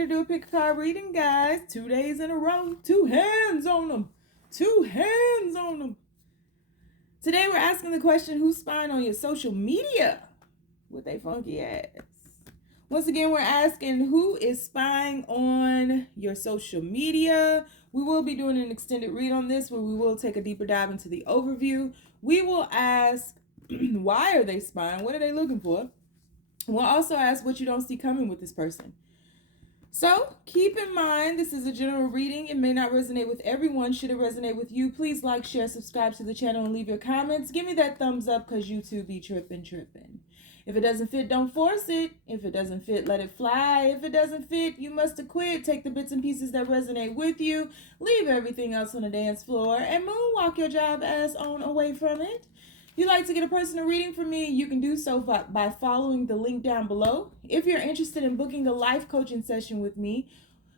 here to do a pick a card reading, guys. 2 days in a row. 2 hands on them. 2 hands on them. Today we're asking the question, who's spying on your social media with a funky ass? Once again, we're asking who is spying on your social media. We will be doing an extended read on this where we will take a deeper dive into the overview. We will ask, why are they spying? What are they looking for? We'll also ask what you don't see coming with this person. So keep in mind, this is a general reading. It may not resonate with everyone. Should it resonate with you, please like, share, subscribe to the channel, and leave your comments. Give me that thumbs up because YouTube be tripping. If it doesn't fit, don't force it. If it doesn't fit, let it fly. If it doesn't fit, you must have quit. Take the bits and pieces that resonate with you. Leave everything else on the dance floor and moonwalk your job ass on away from it. If you'd like to get a personal reading from me, you can do so by following the link down below. If you're interested in booking a life coaching session with me,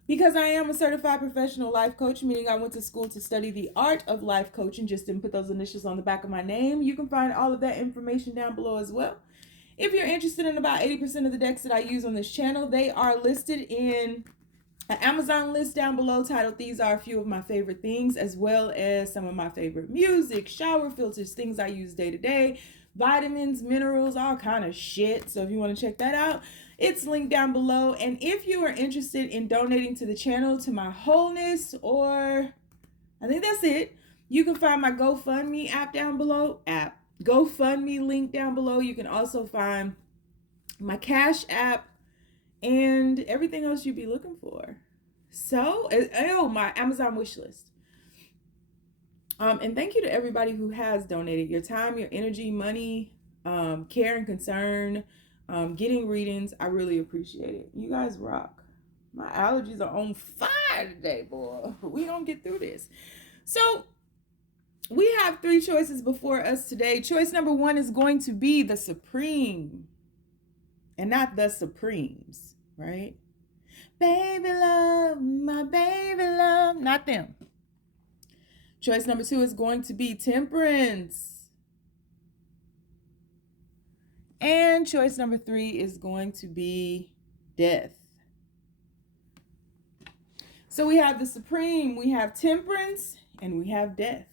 because I am a certified professional life coach, meaning I went to school to study the art of life coaching, just didn't put those initials on the back of my name. You can find all of that information down below as well. If you're interested in about 80% of the decks that I use on this channel, they are listed in an Amazon list down below titled These Are a Few of My Favorite Things, as well as some of my favorite music, shower filters, things I use day to day, vitamins, minerals, all kind of shit. So if you want to check that out, it's linked down below. And if you are interested in donating to the channel, to my wholeness, or I think that's it, you can find my GoFundMe app down below. GoFundMe link down below. You can also find my Cash App and everything else you'd be looking for. So, my Amazon wish list. And thank you to everybody who has donated your time, your energy, money, care and concern, getting readings. I really appreciate it. You guys rock. My allergies are on fire today, boy. We gonna get through this. So, we have 3 choices before us today. Choice number 1 is going to be the Supreme and not the Supremes, right? Baby love, my baby love, not them. Choice number 2 is going to be Temperance. And choice number 3 is going to be Death. So we have the Supreme, we have Temperance, and we have Death.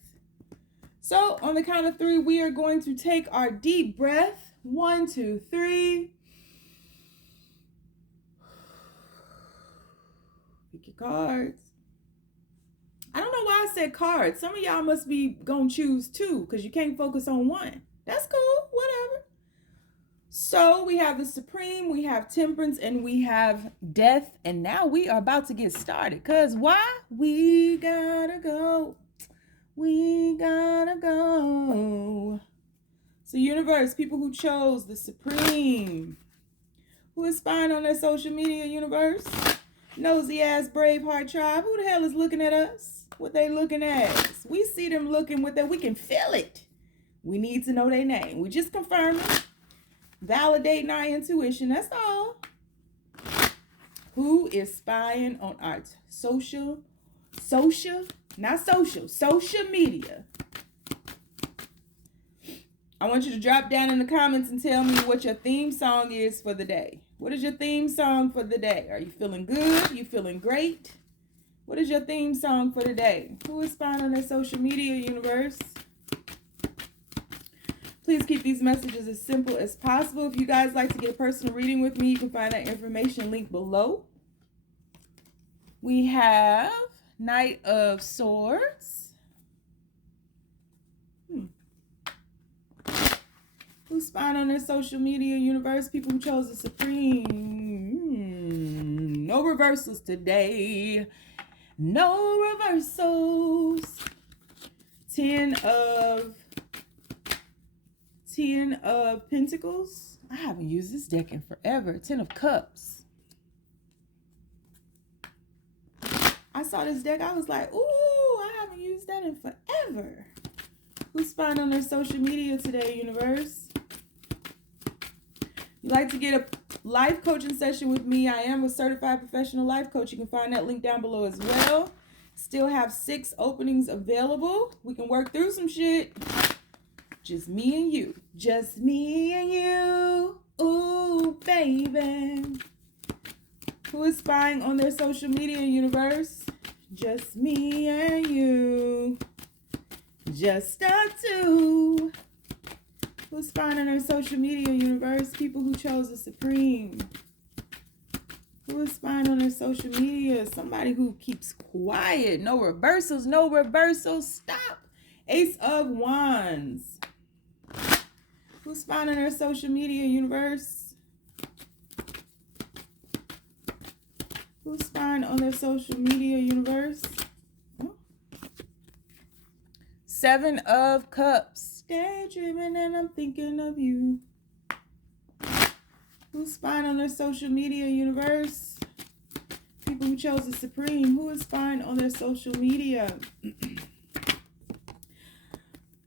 So on the count of 3, we are going to take our deep breath. 1, 2, 3. Pick your cards. I don't know why I said cards. Some of y'all must be gonna choose 2 because you can't focus on 1. That's cool, whatever. So we have the Supreme, we have Temperance, and we have Death. And now we are about to get started. Because why? We gotta go. We gotta go. So universe, people who chose the Supreme, who is spying on their social media, universe? Nosy ass Braveheart tribe, who the hell is looking at us? What they looking at us? We see them looking with that, we can feel it. We need to know their name. We just confirming, validating our intuition, that's all. Who is spying on our social media? I want you to drop down in the comments and tell me what your theme song is for the day. What is your theme song for the day? Are you feeling good? You feeling great? What is your theme song for the day? Who is spying on their social media, universe? Please keep these messages as simple as possible. If you guys like to get a personal reading with me, you can find that information linked below. We have Knight of Swords. Who's spying on their social media, universe? People who chose the Supreme. No reversals today. No reversals. 10 of Pentacles. I haven't used this deck in forever. 10 of Cups. I saw this deck. I was like, ooh, I haven't used that in forever. Who's spying on their social media today, universe? You like to get a life coaching session with me? I am a certified professional life coach. You can find that link down below as well. Still have 6 openings available. We can work through some shit. Just me and you. Just me and you. Ooh, baby. Who is spying on their social media universe? Just me and you. Just us two. Who's spying on their social media universe? People who chose the Supreme. Who is spying on their social media? Somebody who keeps quiet. No reversals, no reversals. Stop. Ace of Wands. Who's spying on their social media universe? Who's spying on their social media universe? Oh. Seven of Cups. Daydreaming and I'm thinking of you. Who's spying on their social media universe? People who chose the Supreme. Who is spying on their social media?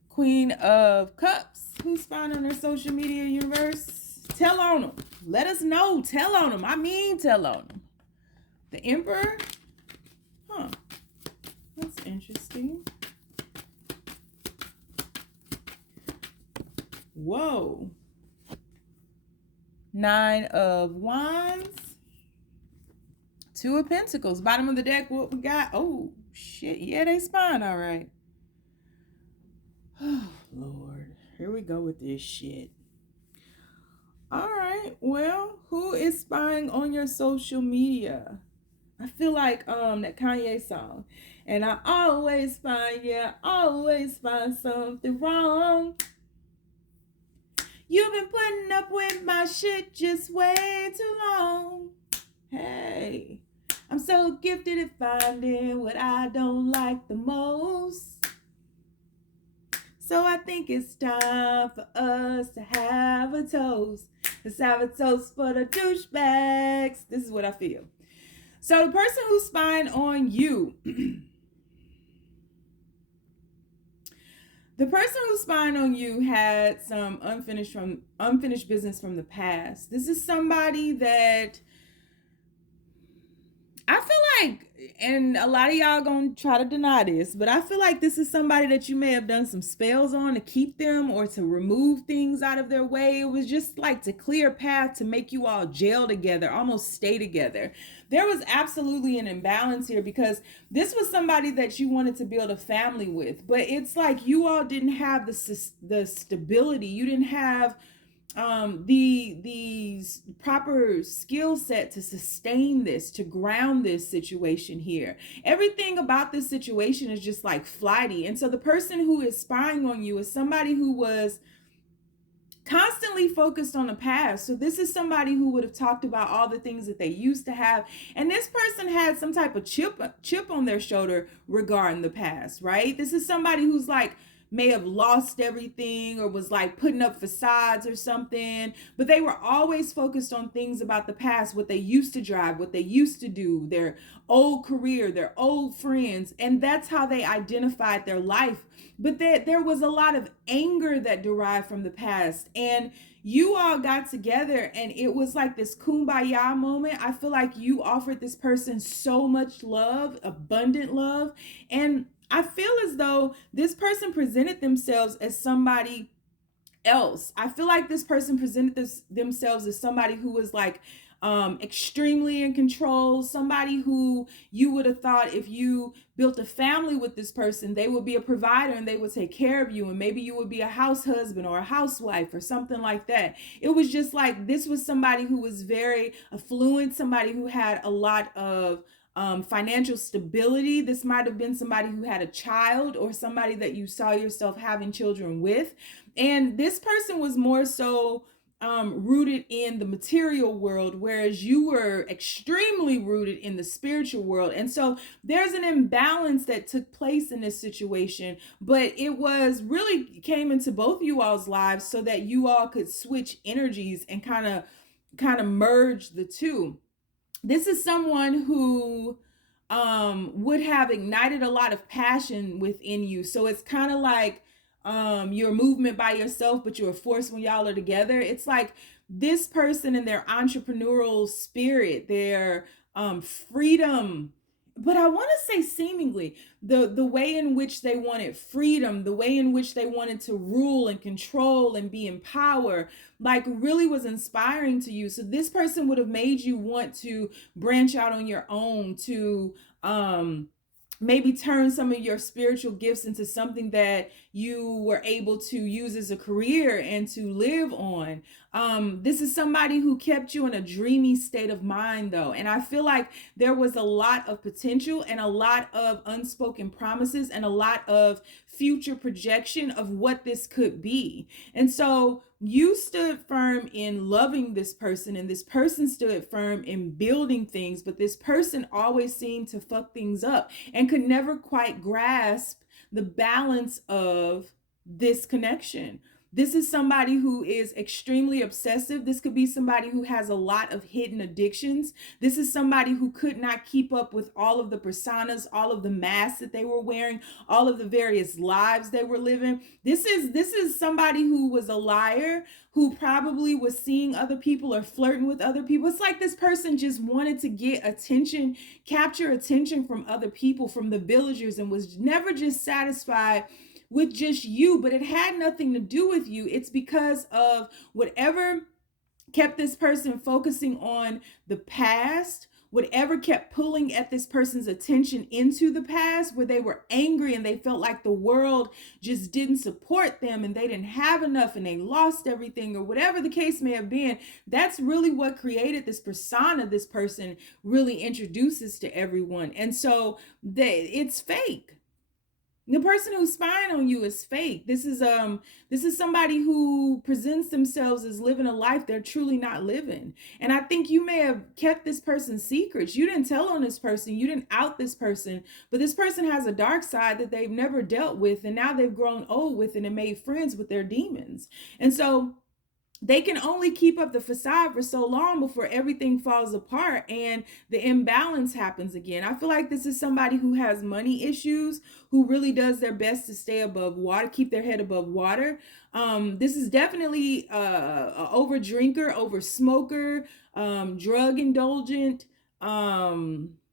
Queen of Cups. Who's spying on their social media universe? Tell on them. Let us know. Tell on them. I mean tell on them. The Emperor? Huh. That's interesting. Whoa. Nine of Wands. Two of Pentacles. Bottom of the deck, what we got? Oh, shit. Yeah, they spying all right. Oh, Lord. Here we go with this shit. All right. Well, who is spying on your social media? I feel like that Kanye song. And I always find something wrong. You've been putting up with my shit just way too long. Hey, I'm so gifted at finding what I don't like the most. So I think it's time for us to have a toast. Let's have a toast for the douchebags. This is what I feel. So the person who's spying on you, the person who's spying on you had some unfinished business from the past. This is somebody that I feel like, and a lot of y'all gonna try to deny this, but I feel like this is somebody that you may have done some spells on to keep them or to remove things out of their way. It was just like to clear a path to make you all gel together, almost stay together. There was absolutely an imbalance here because this was somebody that you wanted to build a family with, but it's like you all didn't have the stability. You didn't have the proper skill set to sustain this, to ground this situation here. Everything about this situation is just like flighty. And so the person who is spying on you is somebody who was constantly focused on the past. So this is somebody who would have talked about all the things that they used to have. And this person had some type of chip on their shoulder regarding the past, right? This is somebody who's like, may have lost everything or was like putting up facades or something, but they were always focused on things about the past, what they used to drive, what they used to do, their old career, their old friends, and that's how they identified their life. But there was a lot of anger that derived from the past, and you all got together and it was like this kumbaya moment. I feel like you offered this person so much love, abundant love, and I feel as though this person presented themselves as somebody else. I feel like this person presented themselves as somebody who was like extremely in control, somebody who you would have thought if you built a family with this person, they would be a provider and they would take care of you, and maybe you would be a house husband or a housewife or something like that. It was just like this was somebody who was very affluent, somebody who had a lot of financial stability. This might have been somebody who had a child or somebody that you saw yourself having children with. And this person was more so rooted in the material world, whereas you were extremely rooted in the spiritual world. And so there's an imbalance that took place in this situation, but it was really came into both you all's lives so that you all could switch energies and kind of merge the two. This is someone who would have ignited a lot of passion within you. So it's kind of like you're a movement by yourself, but you're a force when y'all are together. It's like this person and their entrepreneurial spirit, their freedom but I want to say seemingly the way in which they wanted freedom, the way in which they wanted to rule and control and be in power, like really was inspiring to you. So this person would have made you want to branch out on your own, to maybe turn some of your spiritual gifts into something that you were able to use as a career and to live on. This is somebody who kept you in a dreamy state of mind, though. And I feel like there was a lot of potential and a lot of unspoken promises and a lot of future projection of what this could be. And so you stood firm in loving this person, and this person stood firm in building things, but this person always seemed to fuck things up and could never quite grasp the balance of this connection. This is somebody who is extremely obsessive. This could be somebody who has a lot of hidden addictions. This is somebody who could not keep up with all of the personas, all of the masks that they were wearing, all of the various lives they were living. This is somebody who was a liar, who probably was seeing other people or flirting with other people. It's like this person just wanted to get attention, capture attention from other people, from the villagers, and was never just satisfied with just you, but it had nothing to do with you. It's because of whatever kept this person focusing on the past, whatever kept pulling at this person's attention into the past, where they were angry and they felt like the world just didn't support them and they didn't have enough and they lost everything, or whatever the case may have been. That's really what created this persona this person really introduces to everyone. And so it's fake. The person who's spying on you is fake. This is somebody who presents themselves as living a life they're truly not living. And I think you may have kept this person's secrets. You didn't tell on this person, you didn't out this person, but this person has a dark side that they've never dealt with, and now they've grown old with it and made friends with their demons. And so they can only keep up the facade for so long before everything falls apart and the imbalance happens again. I feel like this is somebody who has money issues, who really does their best to stay above water, keep their head above water. This is definitely a over drinker, over smoker, drug indulgent,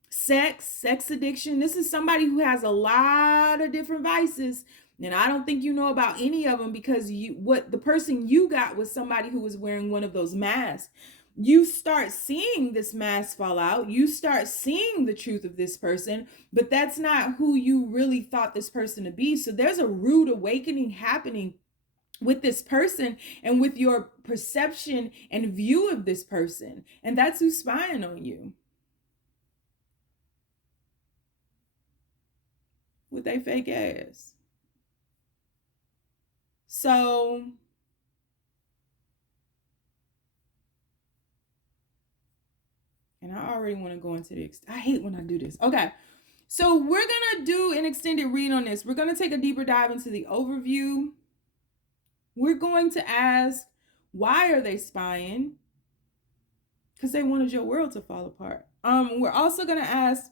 sex addiction. This is somebody who has a lot of different vices. And I don't think you know about any of them, because the person you got was somebody who was wearing one of those masks. You start seeing this mask fall out. You start seeing the truth of this person, but that's not who you really thought this person to be. So there's a rude awakening happening with this person and with your perception and view of this person. And that's who's spying on you with their fake ass. So and I already want to go into this. I hate when I do this. Okay. So we're going to do an extended read on this. We're going to take a deeper dive into the overview. We're going to ask, why are they spying? Because they wanted your world to fall apart. We're also going to ask,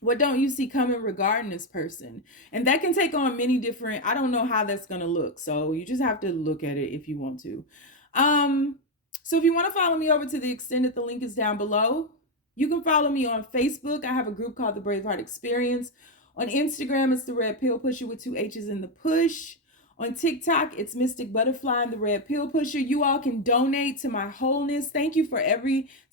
what don't you see coming regarding this person? And that can take on many different, I don't know how that's going to look. So you just have to look at it if you want to. So if you want to follow me over to the extended, the link is down below. You can follow me on Facebook. I have a group called the Braveheart Experience. On Instagram, it's the Red Pill Pusher with 2 H's in the push. On TikTok, it's Mystic Butterfly and the Red Pill Pusher. You all can donate to my wholeness. Thank you to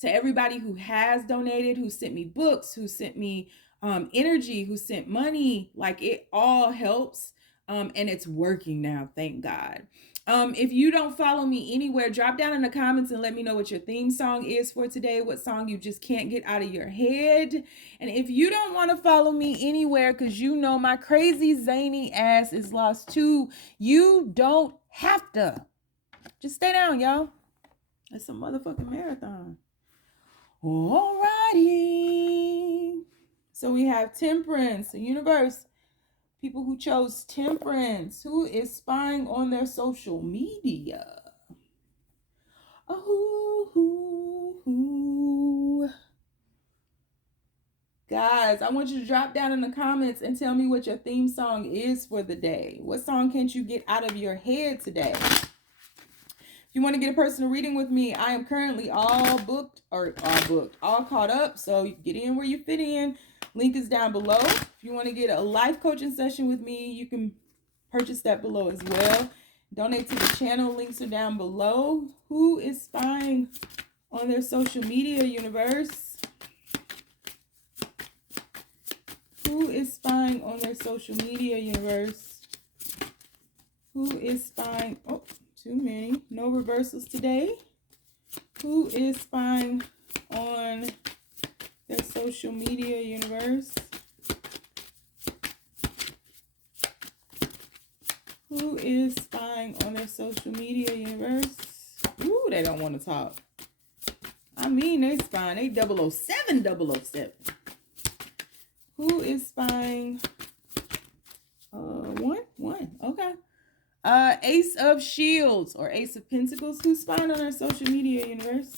everybody who has donated, who sent me books, who sent me energy, who sent money. Like, it all helps, and it's working now, thank God. If you don't follow me anywhere, drop down in the comments and let me know what your theme song is for today, what song you just can't get out of your head. And if you don't want to follow me anywhere because you know my crazy zany ass is lost too, you don't have to. Just stay down, y'all. It's a motherfucking marathon. Alrighty. So we have Temperance, the universe. People who chose Temperance, who is spying on their social media. Oh, guys, I want you to drop down in the comments and tell me what your theme song is for the day. What song can't you get out of your head today? If you want to get a personal reading with me, I am currently all caught up. So you get in where you fit in. Link is down below. If you want to get a life coaching session with me, you can purchase that below as well. Donate to the channel. Links are down below. Who is spying on their social media, universe? Who is spying on their social media, universe? Who is spying? Oh, too many. No reversals today. Who is spying on their social media, universe? Who is spying on their social media, universe? Ooh, they don't want to talk. I mean, they spying. They 007, 007. Who is spying? One. Okay. Ace of Shields or Ace of Pentacles. Who's spying on our social media, universe?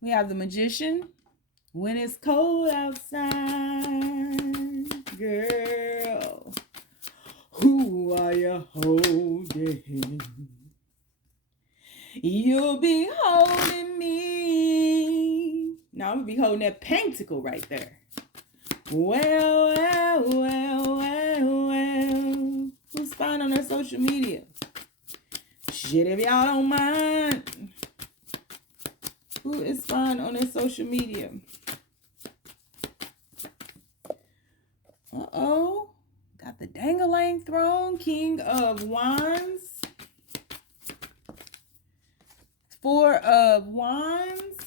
We have the Magician. When it's cold outside, girl, who are you holding? You'll be holding me. Now I'm going to be holding that pentacle right there. Well. Who's spying on their social media? Shit, if y'all don't mind. Who is spying on their social media? Uh-oh. Got the Dang-a-Lang Throne, King of Wands. Four of Wands.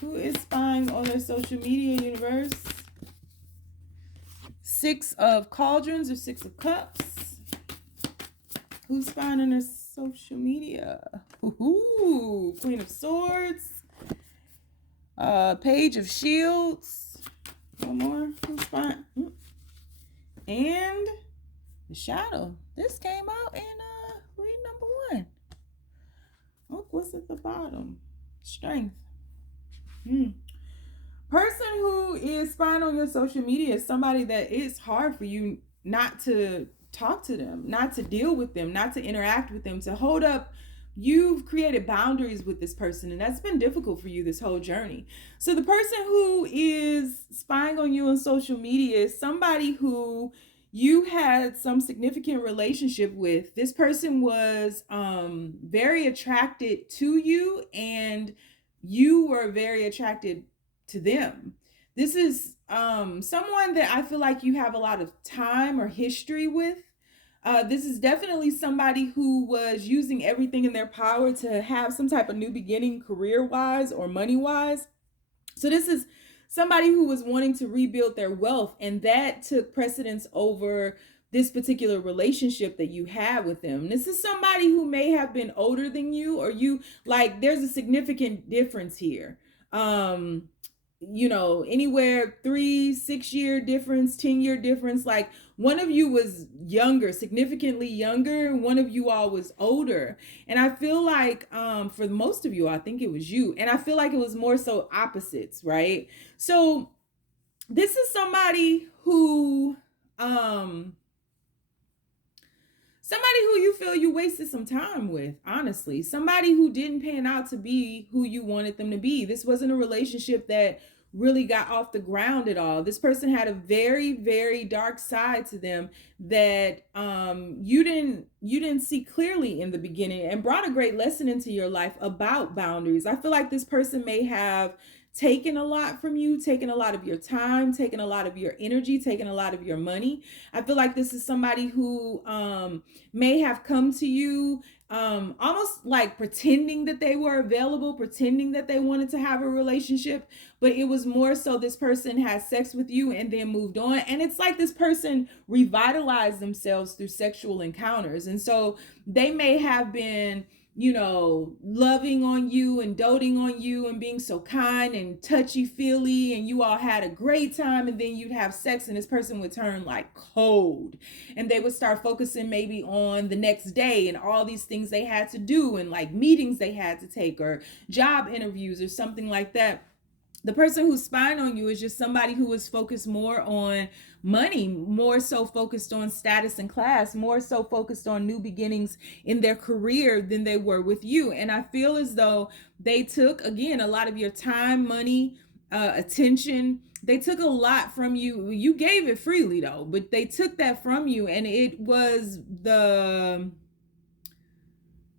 Who is spying on their social media, universe? Six of Cauldrons or Six of Cups. Who's spying on their social media? Ooh, Queen of Swords. Page of Shields. One more. Who's spying? And the Shadow. This came out in read number 1. Oh, what's at the bottom? Strength. Person who is spying on your social media is somebody that it's hard for you not to talk to them, not to deal with them, not to interact with them, to hold up. You've created boundaries with this person, and that's been difficult for you this whole journey. So the person who is spying on you on social media is somebody who you had some significant relationship with. This person was very attracted to you, and you were very attracted to them. This is someone that I feel like you have a lot of time or history with. This is definitely somebody who was using everything in their power to have some type of new beginning career-wise or money-wise. So this is somebody who was wanting to rebuild their wealth, and that took precedence over this particular relationship that you had with them. This is somebody who may have been older than you, or you, like, there's a significant difference here. You know, anywhere 3-6 year difference, 10-year difference. Like, one of you was younger, significantly younger. One of you all was older. And I feel like for most of you, I think it was you. And I feel like it was more so opposites, right? So this is somebody who you feel you wasted some time with, honestly. Somebody who didn't pan out to be who you wanted them to be. This wasn't a relationship that really got off the ground at all. This person had a very, very dark side to them that you didn't see clearly in the beginning, and brought a great lesson into your life about boundaries. I feel like this person may have taken a lot from you, taken a lot of your time, taken a lot of your energy, taken a lot of your money. I feel like this is somebody who may have come to you almost like pretending that they were available, pretending that they wanted to have a relationship, but it was more so this person had sex with you and then moved on. And it's like this person revitalized themselves through sexual encounters. And so they may have been, you know, loving on you and doting on you and being so kind and touchy-feely, and you all had a great time, and then you'd have sex and this person would turn like cold, and they would start focusing maybe on the next day and all these things they had to do, and like meetings they had to take or job interviews or something like that. The person who's spying on you is just somebody who is focused more on money, more so focused on status and class, more so focused on new beginnings in their career than they were with you. And I feel as though they took, again, a lot of your time, money, attention. They took a lot from you. You gave it freely though, but they took that from you, and it was the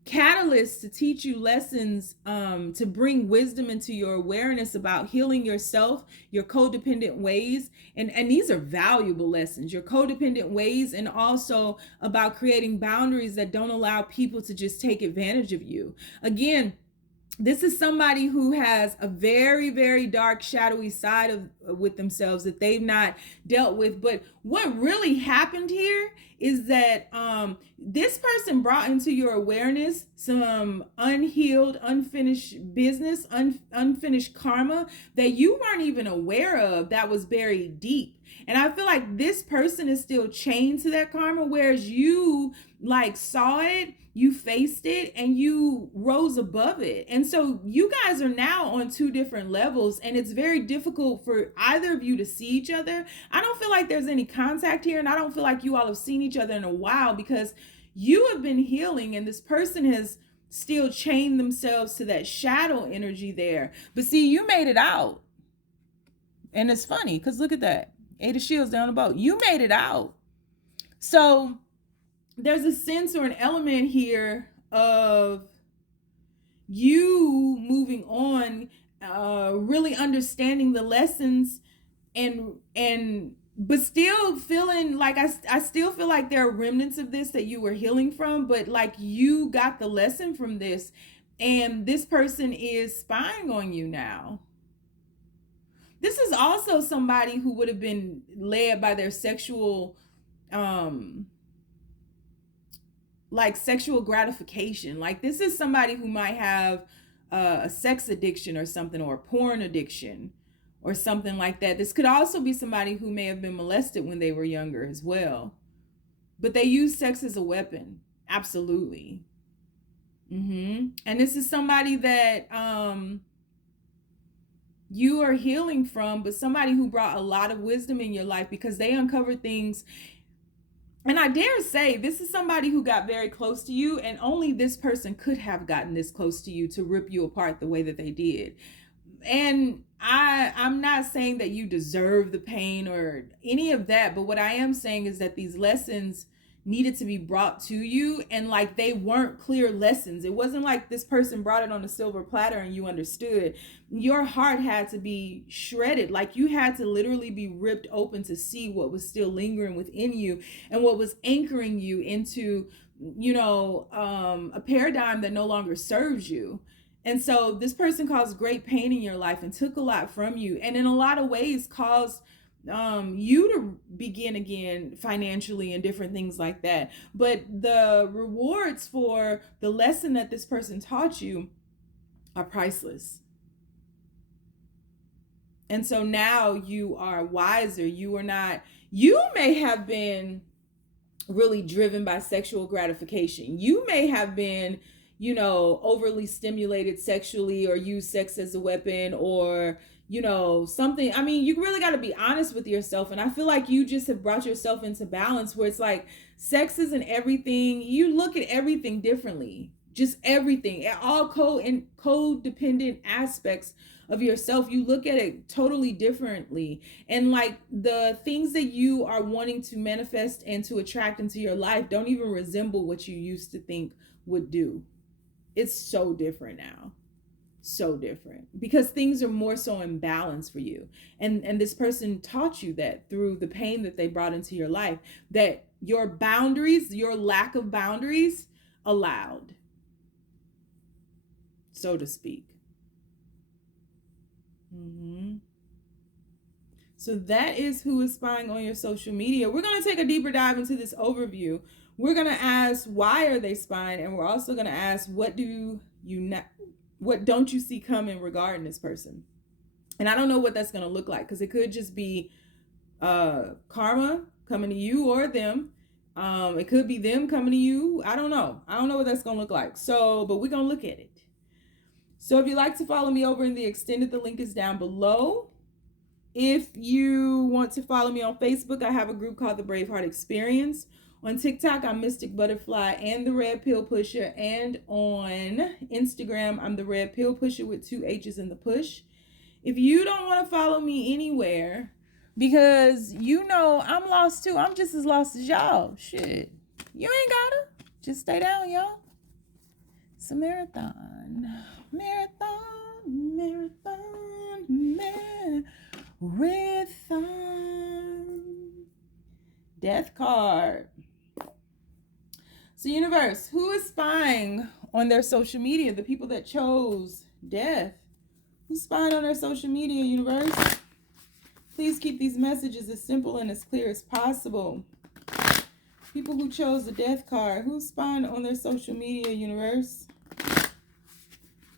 catalyst to teach you lessons, to bring wisdom into your awareness about healing yourself, your codependent ways. And these are valuable lessons, your codependent ways, and also about creating boundaries that don't allow people to just take advantage of you. Again, this is somebody who has a very, very dark, shadowy side with themselves that they've not dealt with. But what really happened here is that this person brought into your awareness some unhealed, unfinished business, unfinished karma that you weren't even aware of, that was buried deep. And I feel like this person is still chained to that karma, whereas you like saw it, you faced it, and you rose above it. And so you guys are now on two different levels, and it's very difficult for either of you to see each other. I don't feel like there's any contact here, and I don't feel like you all have seen each other in a while, because you have been healing and this person has still chained themselves to that shadow energy there. But see, you made it out. And it's funny because look at that. 8 of Shields down the boat. You made it out. So there's a sense or an element here of you moving on, really understanding the lessons, and but still feeling like I still feel like there are remnants of this that you were healing from, but like you got the lesson from this, and this person is spying on you now. This is also somebody who would have been led by their sexual like sexual gratification. Like this is somebody who might have a sex addiction or something, or a porn addiction or something like that. This could also be somebody who may have been molested when they were younger as well, but they use sex as a weapon. Absolutely. And this is somebody that you are healing from, but somebody who brought a lot of wisdom in your life because they uncovered things. And I dare say this is somebody who got very close to you, and only this person could have gotten this close to you to rip you apart the way that they did. And I'm not saying that you deserve the pain or any of that, but what I am saying is that these lessons needed to be brought to you, and like they weren't clear lessons. It wasn't like this person brought it on a silver platter and you understood. Your heart had to be shredded. Like you had to literally be ripped open to see what was still lingering within you and what was anchoring you into, a paradigm that no longer serves you. And so this person caused great pain in your life and took a lot from you, and in a lot of ways caused you to begin again financially and different things like that. But the rewards for the lesson that this person taught you are priceless. And so now you are wiser. You may have been really driven by sexual gratification. You may have been, overly stimulated sexually, or use sex as a weapon, or something. I mean, you really got to be honest with yourself. And I feel like you just have brought yourself into balance where it's like sex isn't everything. You look at everything differently, just everything, all codependent aspects of yourself. You look at it totally differently. And like the things that you are wanting to manifest and to attract into your life don't even resemble what you used to think would do. It's so different now. So different because things are more so in balance for you, and this person taught you that through the pain that they brought into your life, that your boundaries, your lack of boundaries allowed, so to speak. So that is who is spying on your social media. We're going to take a deeper dive into this overview. We're going to ask, why are they spying? And we're also going to ask, what don't you see coming regarding this person? And I don't know what that's going to look like, because it could just be karma coming to you or them. It could be them coming to you. I don't know what that's going to look like. So, but we're going to look at it. So if you'd like to follow me over in the extended, the link is down below. If you want to follow me on Facebook, I have a group called the Braveheart Experience. On TikTok, I'm Mystic Butterfly and the Red Pill Pusher. And on Instagram, I'm the Red Pill Pusher with 2 H's in the push. If you don't want to follow me anywhere, because you know I'm lost too. I'm just as lost as y'all. Shit. You ain't gotta. Just stay down, y'all. It's a marathon. Marathon. Death card. So universe, who is spying on their social media? The people that chose death. Who's spying on their social media, universe? Please keep these messages as simple and as clear as possible. People who chose the death card. Who's spying on their social media, universe?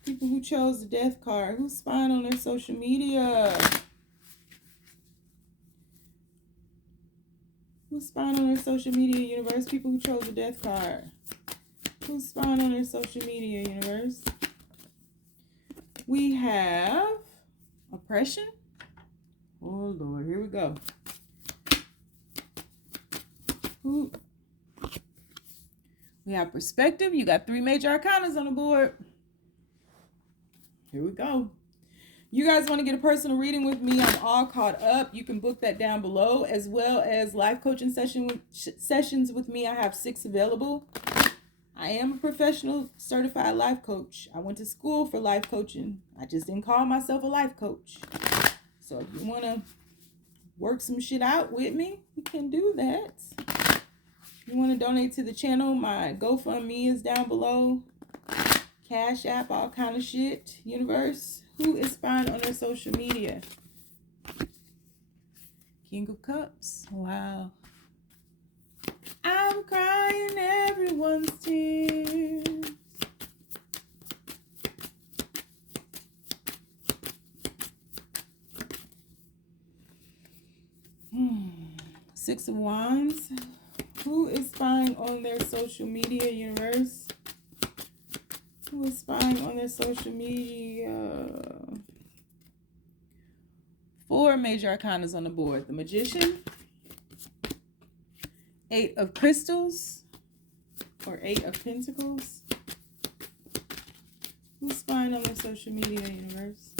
People who chose the death card. Who's spying on their social media? Who's spying on their social media, universe? People who chose the death card. Who's spying on their social media, universe? We have oppression. Oh, Lord. Here we go. Ooh. We have perspective. You got 3 major arcanas on the board. Here we go. You guys want to get a personal reading with me? I'm all caught up. You can book that down below, as well as life coaching sessions with me. I have 6 available. I am a professional certified life coach. I went to school for life coaching. I just didn't call myself a life coach. So if you want to work some shit out with me, you can do that. If you want to donate to the channel, my GoFundMe is down below. Cash App, all kind of shit. Universe, who is spying on their social media? King of Cups. Wow. I'm crying everyone's tears. Six of Wands. Who is spying on their social media, universe? Who is spying on their social media? 4 major arcanas on the board. The Magician. 8 of Crystals. Or 8 of Pentacles. Who's spying on their social media, universe?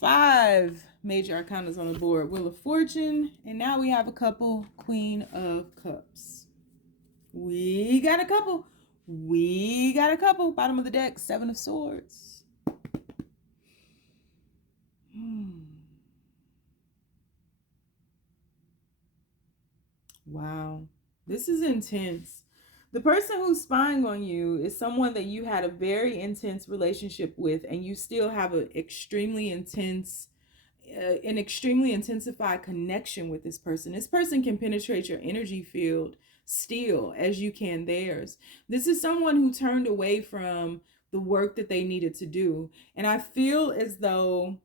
5 major arcanas on the board. Wheel of Fortune. And now we have a couple. Queen of Cups. We got a couple. We got a couple. Bottom of the deck. 7 of Swords. Wow. This is intense. The person who's spying on you is someone that you had a very intense relationship with, and you still have an extremely intensified connection with this person. This person can penetrate your energy field still as you can theirs. This is someone who turned away from the work that they needed to do. And I feel as though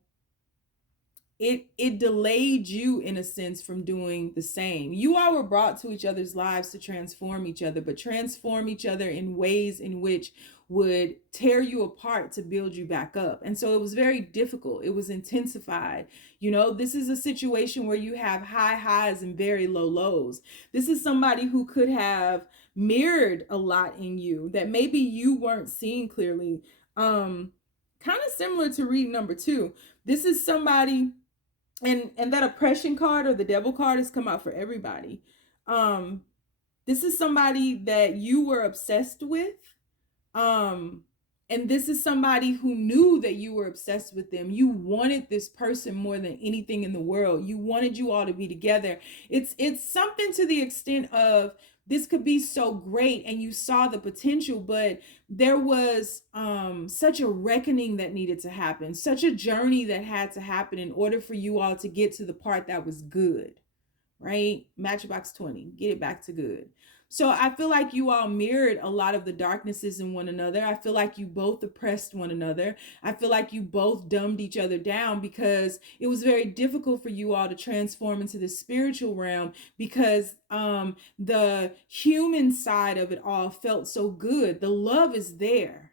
it delayed you in a sense from doing the same. You all were brought to each other's lives to transform each other, but transform each other in ways in which would tear you apart to build you back up. And so it was very difficult. It was intensified. You know, this is a situation where you have high highs and very low lows. This is somebody who could have mirrored a lot in you that maybe you weren't seeing clearly. Kind of similar to read number 2. This is somebody, and that oppression card or the devil card has come out for everybody. This is somebody that you were obsessed with. And this is somebody who knew that you were obsessed with them. You wanted this person more than anything in the world. You wanted you all to be together. It's something to the extent of this could be so great and you saw the potential, but there was such a reckoning that needed to happen, such a journey that had to happen in order for you all to get to the part that was good, right? Matchbox 20, get it back to good. So I feel like you all mirrored a lot of the darknesses in one another. I feel like you both oppressed one another. I feel like you both dumbed each other down because it was very difficult for you all to transform into the spiritual realm because the human side of it all felt so good. The love is there.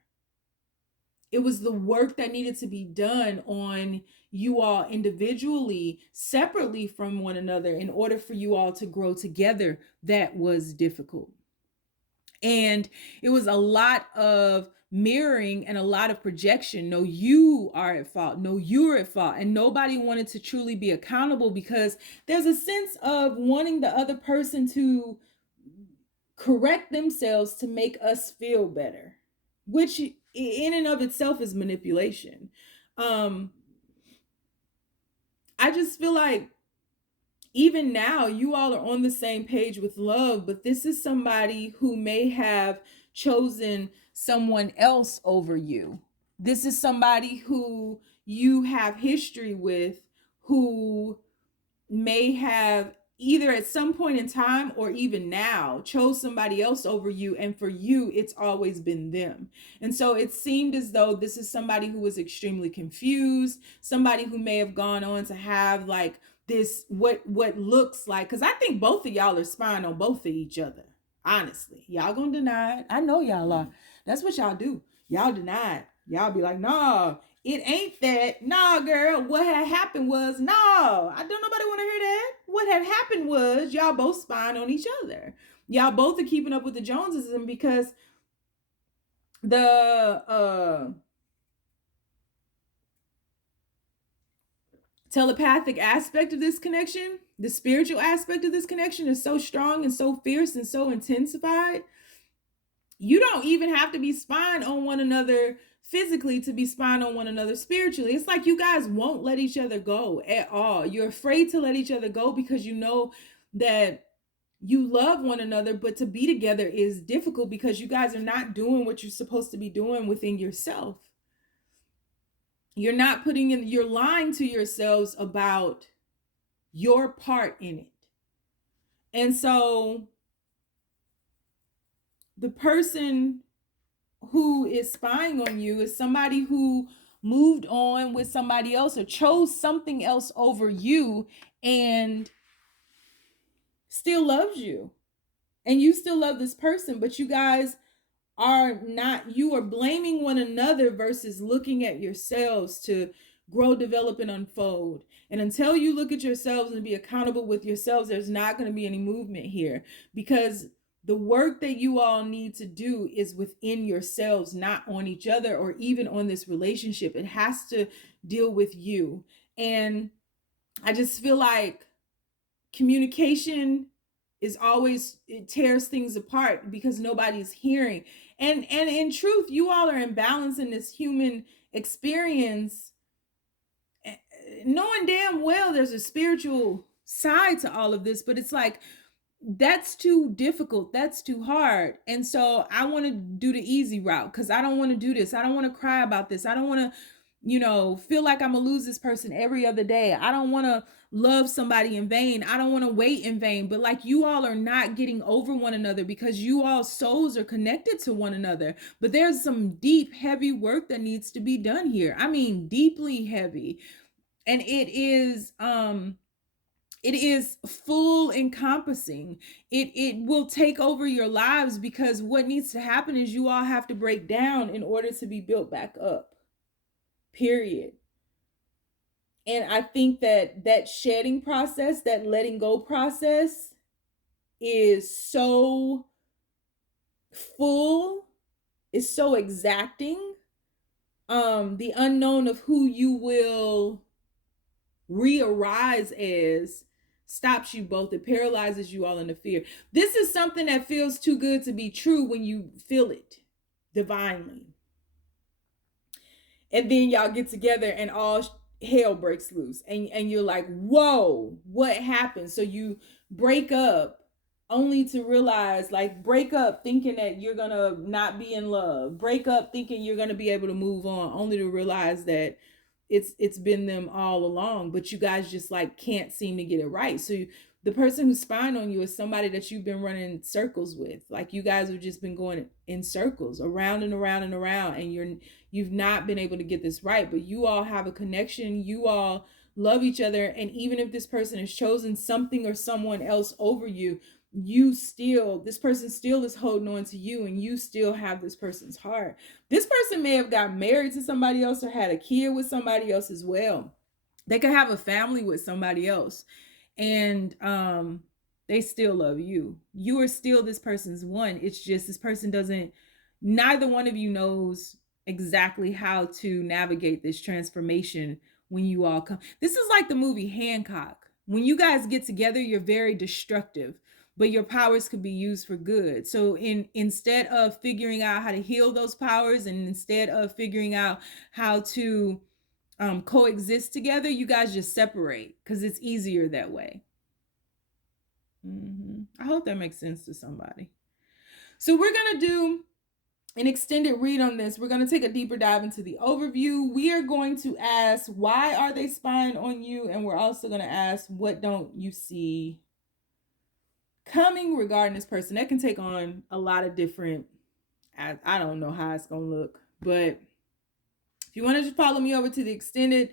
It was the work that needed to be done on you all individually, separately from one another, in order for you all to grow together. That was difficult. And it was a lot of mirroring and a lot of projection. No, you are at fault. No, you're at fault. And nobody wanted to truly be accountable because there's a sense of wanting the other person to correct themselves to make us feel better, which in and of itself is manipulation. I just feel like even now you all are on the same page with love, but this is somebody who may have chosen someone else over you. This is somebody who you have history with, who may have either at some point in time or even now chose somebody else over you, and for you it's always been them. And so it seemed as though this is somebody who was extremely confused, somebody who may have gone on to have like this what looks like, because I think both of y'all are spying on both of each other. Honestly, y'all gonna deny it. I know y'all are. That's what y'all do. Y'all deny it. Y'all be like, nah, it ain't that. Nah, girl, what had happened was, no, I don't nobody want to hear that. What had happened was y'all both spying on each other. Y'all both are keeping up with the Joneses, and because the telepathic aspect of this connection, the spiritual aspect of this connection is so strong and so fierce and so intensified. You don't even have to be spying on one another physically to be spying on one another spiritually. It's like you guys won't let each other go at all. You're afraid to let each other go because you know that you love one another, but to be together is difficult because you guys are not doing what you're supposed to be doing within yourself. You're not putting in, you're lying to yourselves about your part in it. And so the person who is spying on you is somebody who moved on with somebody else or chose something else over you and still loves you. And you still love this person, but you guys are not, you are blaming one another versus looking at yourselves to grow, develop, and unfold. And until you look at yourselves and be accountable with yourselves, there's not going to be any movement here, because the work that you all need to do is within yourselves, not on each other or even on this relationship. It has to deal with you. And I just feel like communication is always, it tears things apart because nobody's hearing. And in truth, you all are in balance in this human experience, knowing damn well there's a spiritual side to all of this, but it's like, that's too difficult, that's too hard. And so I want to do the easy route because I don't want to do this. I don't want to cry about this. I don't want to, feel like I'm gonna lose this person every other day. I don't want to love somebody in vain. I don't want to wait in vain. But like, you all are not getting over one another because you all souls are connected to one another. But there's some deep, heavy work that needs to be done here. I mean, deeply heavy. And it is full encompassing. It will take over your lives, because what needs to happen is you all have to break down in order to be built back up, period. And I think that shedding process, that letting go process, is so full, is so exacting. The unknown of who you will re-arise as stops you both. It paralyzes you all in the fear. This is something that feels too good to be true when you feel it divinely. And then y'all get together and all hell breaks loose. And you're like, whoa, what happened? So you break up only to realize, like, break up thinking that you're gonna not be in love. Break up thinking you're gonna be able to move on, only to realize that it's been them all along, but you guys just like can't seem to get it right. So The person who's spying on you is somebody that you've been running circles with. Like you guys have just been going in circles around and around and around, and you've not been able to get this right, but you all have a connection. You all love each other, and even if this person has chosen something or someone else over you, this person still is holding on to you, and you still have this person's heart. This person may have got married to somebody else or had a kid with somebody else as well. They could have a family with somebody else, and they still love you. You are still this person's one. It's just this person doesn't, neither one of you knows exactly how to navigate this transformation when you all come. This is like the movie Hancock. When you guys get together, you're very destructive, but your powers could be used for good. So instead of figuring out how to heal those powers, and instead of figuring out how to coexist together, you guys just separate because it's easier that way. I hope that makes sense to somebody. So we're going to do an extended read on this. We're going to take a deeper dive into the overview. We are going to ask, why are they spying on you? And we're also going to ask, what don't you see coming regarding this person? That can take on a lot of different, I don't know how it's going to look, but if you want to just follow me over to the extended,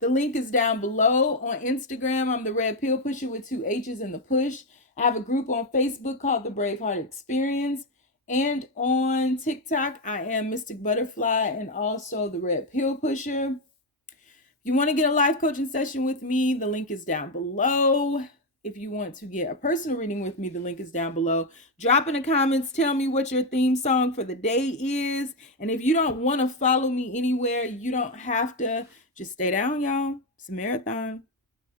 the link is down below. On Instagram, I'm the Red Pill Pusher with 2 H's in the push. I have a group on Facebook called the Braveheart Experience. And on TikTok, I am Mystic Butterfly and also the Red Pill Pusher. If you want to get a life coaching session with me, the link is down below. If you want to get a personal reading with me, the link is down below. Drop in the comments, tell me what your theme song for the day is. And if you don't want to follow me anywhere, you don't have to. Just stay down, y'all. It's a marathon.